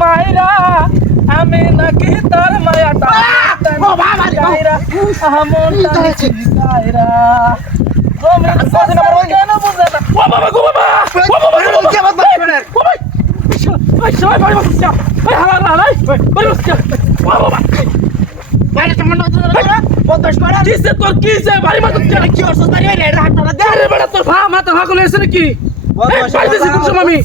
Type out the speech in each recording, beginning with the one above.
মাইরা আমি নাকি তার মায়াটা গাইরা মনটা গাইরা তুমি সাথে না বল কেন বুঝে না ও বাবা গো বাবা ও বাবা কি বাত বাত করে ও ভাই ভাই সবাই বাড়ি বসে ভাই হালা হালা ভাই বাড়ি বসে ও বাবা বাইরে কেমন না বদমাশ করে কিসে তোর কিসে বাড়ি মারতে কেন কি হচ্ছে বাড়ি বাইরে হাতটা দে আরে বড় তোর মাথা ভাগল এসে নাকি বদমাশ বাইরে কোন সময় আমি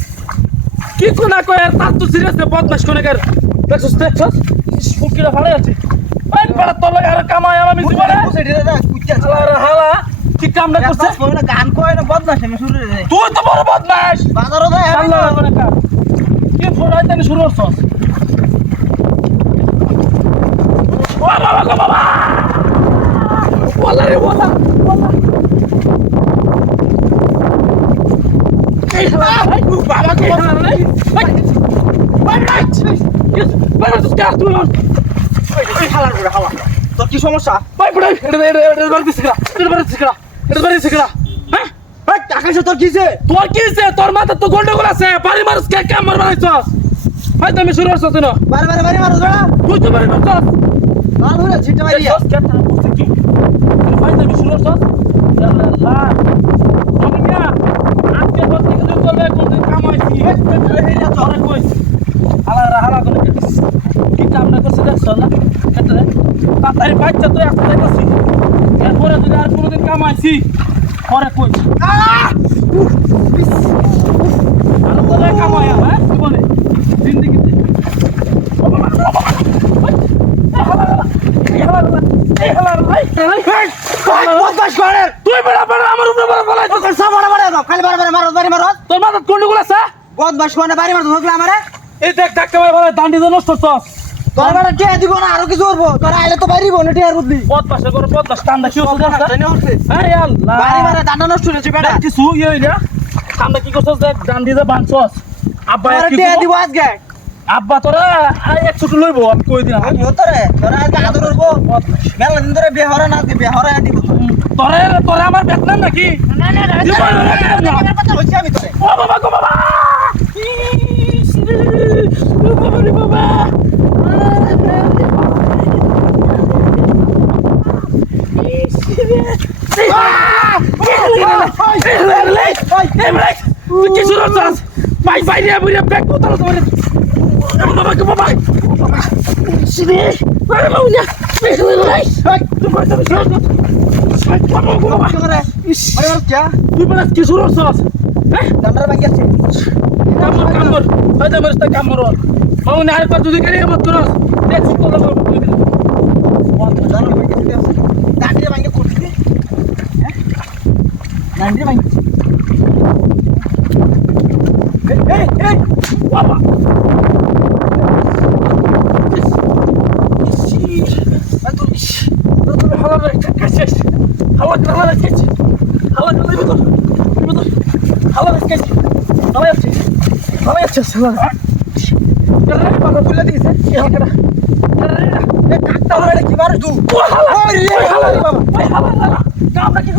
কিছু না কই আর তার তো সিরিয়াস বদমাশ কোনে কর দেখছস দেখছস ফুকিরা ভালো আছে ভাই বড় তোর লাগা আর কামাই আমি জীবনে বসে দিলে যা কুচ্চা হালা হালা কি কাম না করছিস না গান কই না বদমাশ আমি শুরু রে তুই তো বড় বদমাশ বাজারও যায় আমি না কোনে কাম কি ফরাইতে নি শুরু করছস ও বাবা গো বাবা ওলা রে ওলা এই হালা ভাই বাবা গো বাবা ভাই ভাই ভাই তুই কার তুই এই হালার করে হালা তোর কি সমস্যা ভাই বড় এটা বাড়ি শিখরা এটা বাড়ি শিখরা হ্যাঁ ভাই আকাশে তোর কিছে তোর মাথা তো গন্ডগোল আছে বাড়ি মারস কে কাম মার বানাইছস ভাই তুমি শুরু করছস না বাড়ি মারস না তুই তো বাড়ি মারছস লাল হয়ে ছিটে মারিয়া কেটা করছিস কি ভাই তুমি শুরু করছস আল্লাহ আমি না আজকে বল থেকে তুই চলবে কোন কামাইছি হেলা তো আরে কই হালা করে কি কাম না করছিস দেখছ না কেটে তাড়াতাড়ি বাচ্চা তুই আসতে যাইতাছিস এরপরে যদি আর কোনদিন কামাইছি পরে কই আলো তো রে কামাই হ্যাঁ জীবনে জিন্দেগিতে তুই বড় বড় আমার উপরে বড় বলাই তো সব বড় বড় খালি বড় বড় মারো বাড়ি মারো তোর মাথা কোনগুলো আছে বদমাশ কোনে বাড়ি মারো ধকলা আমারে এই দেখ ডাক্তার ভাই বলে দান্ডি তো নষ্ট করছস তোর বড় টিয়া দিব না আর কিছু করব তোর আইলে তো বাইরিব না টিয়ার বুদ্ধি বদমাশ করে বদমাশ টান্ডা কি হচ্ছে আরে আল্লাহ বাড়ি মারে দান্ডা নষ্ট হয়েছে বেটা কিছু ইয়ে হইলা টান্ডা কি করছস দেখ দান্ডি যে বানছস আব্বা কি টিয়া দিব আজকে আব্বা তোরা 100 লইবো আমি কই দিলাম আমি তোরা আজকে আদর করব মেলা দিন ধরে বিয়ে হরা না বিয়ে দিব তোরা আমার বেতন নাকি না বলছি আমি তোরে ও বাবা গো বাবা ও বাবা রে বাবা তুই কি শুরু করছিস ভাই রে বুড়ি ব্যাগ কোথাও তোমার বাবা গো বাবা সিনে আরে বাবু না তুই কই যাবি বাবা গো বাবা আরে তুই বলে কি শুরু করছিস হ্যাঁ দান্ডার ভাঙিয়াছে কামর ভাই দে মরস্তা কামর বাবু না আরেকবার যদি গাড়ি মত করস দেখ তো লাগা কই দিলাম বন্ধ জানো দান্ডার ভাঙিয়ে করছিস হ্যাঁ দান্ডার ভাঙিয়ে এই বাবা কি